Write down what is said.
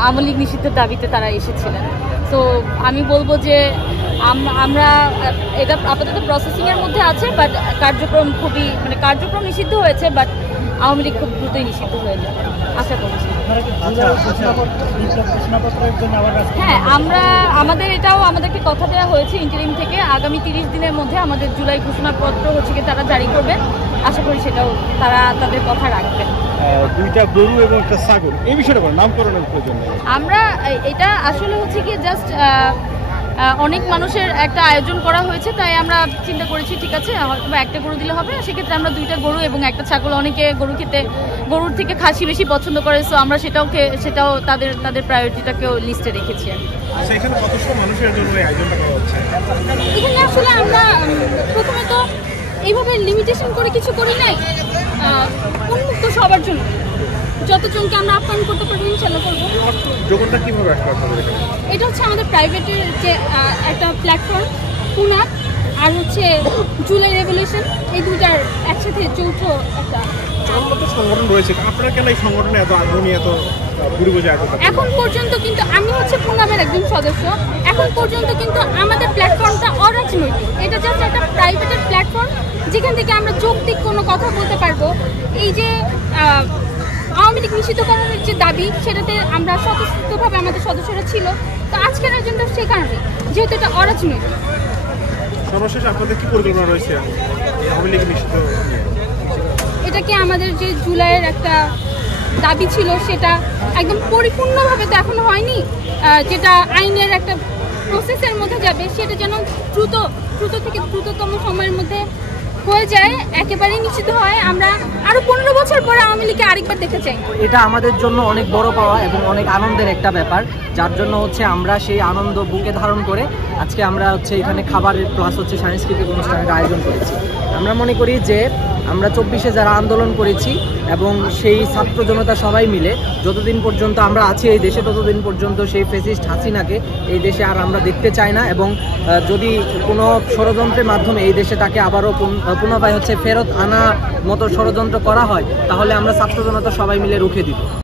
আওয়ামী লীগ নিষিদ্ধের দাবিতে তারা এসেছিলেন। তো আমি বলবো যে আমরা এটা আপাতত প্রসেসিংয়ের মধ্যে আছে, বাট কার্যক্রম কার্যক্রম নিষিদ্ধ হয়েছে, বাট আওয়ামী লীগ খুব দ্রুতই নিষিদ্ধ হয়ে যাবে আশা করছি। হ্যাঁ, আমাদেরকে কথা দেওয়া হয়েছে ইন্টারিম থেকে, আগামী 30 দিনের মধ্যে আমাদের জুলাই ঘোষণাপত্র তারা জারি করবেন। আশা করি সেটাও তারা তাদের কথা রাখবেন। দুইটা গরু এবং একটা ছাগল, এই বিষয়টা নামকরণের প্রয়োজন। আমরা এটা আসলে কি জাস্ট অনেক মানুষের একটা আয়োজন করা হয়েছে, তাই আমরা চিন্তা করেছি ঠিক আছে হয়তো একটা গরু দিলে হবে, সেক্ষেত্রে আমরা 2টা গরু এবং একটা ছাগল, অনেকে গরুর থেকে খাসি বেশি পছন্দ করে, সো আমরা সেটাও তাদের প্রায়োরিটিটাকেও লিস্টে রেখেছি। আচ্ছা, এখানে কতশো মানুষের জন্য এই আয়োজনটা করা হচ্ছে? এখানে আসলে আমরা প্রথমে তো এইভাবে লিমিটেশন করে কিছু করি নাই, উন্মুক্ত সবার জন্য, যতজনকে আমরা আপ্যায়ন করতে পারবো ইনশাআল্লাহ করবো। যোগ্যতা কিভাবে আসবে? এটা হচ্ছে আমাদের প্রাইভেটের যে একটা প্ল্যাটফর্ম পুনা আর জুলাই রেভলিউশন, এই দুটার একসাথে যৌথ একটা সংগঠন রয়েছে। আপনারা কেন এই সংগঠনে এত আগ্রহী, এত এখন পর্যন্ত কিন্তু আমি পুনামের একজন সদস্য, এখন পর্যন্ত কিন্তু আমাদের প্ল্যাটফর্মটা অরাজনৈতিক, এটা জাস্ট একটা প্রাইভেটের প্ল্যাটফর্ম যেখান থেকে আমরা যৌক্তিক কোনো কথা বলতে পারবো। এই যে আওয়ামী লীগ নিষিদ্ধকরণের যে দাবি, সেটাতে আমরা স্বতঃস্ফূর্তভাবে আমাদের সদস্যরা ছিল, তো আজকের আয়োজনটা সেই কারণে, যেহেতু এটা অরাজনৈতিক। সর্বশেষ আপনাদের কি পরিকল্পনা রয়েছে আওয়ামী লীগ নিষিদ্ধ? এটাকে আমাদের যে জুলাইয়ের একটা দাবি ছিল সেটা একদম পরিপূর্ণভাবে তো এখনো হয়নি, যেটা আইনের একটা প্রসেসের মধ্যে যাবে, সেটা যেন দ্রুত থেকে দ্রুততম সময়ের মধ্যে হয়ে যায়, একেবারেই নিশ্চিত হয়। আমরা আরো 15 বছর পরে আওয়ামী লীগকে আরেকবার দেখতে চাই। এটা আমাদের জন্য অনেক বড় পাওয়া এবং অনেক আনন্দের একটা ব্যাপার, যার জন্য আমরা সেই আনন্দ বুকে ধারণ করে আজকে আমরা এখানে খাবারের প্লাস সাংস্কৃতিক অনুষ্ঠানের আয়োজন করেছি। আমরা মনে করি যে আমরা 24-এ যারা আন্দোলন করেছি এবং সেই ছাত্র জনতা সবাই মিলে যতদিন পর্যন্ত আমরা আছি এই দেশে, ততদিন পর্যন্ত সেই ফ্যাসিস্ট হাসিনাকে এই দেশে আর আমরা দেখতে চাই না, এবং যদি কোনো ষড়যন্ত্রের মাধ্যমে এই দেশে তাকে আবারও পুনরায় ফেরত আনা মতো ষড়যন্ত্র করা হয়, তাহলে আমরা ছাত্র জনতা সবাই মিলে রুখে দিব।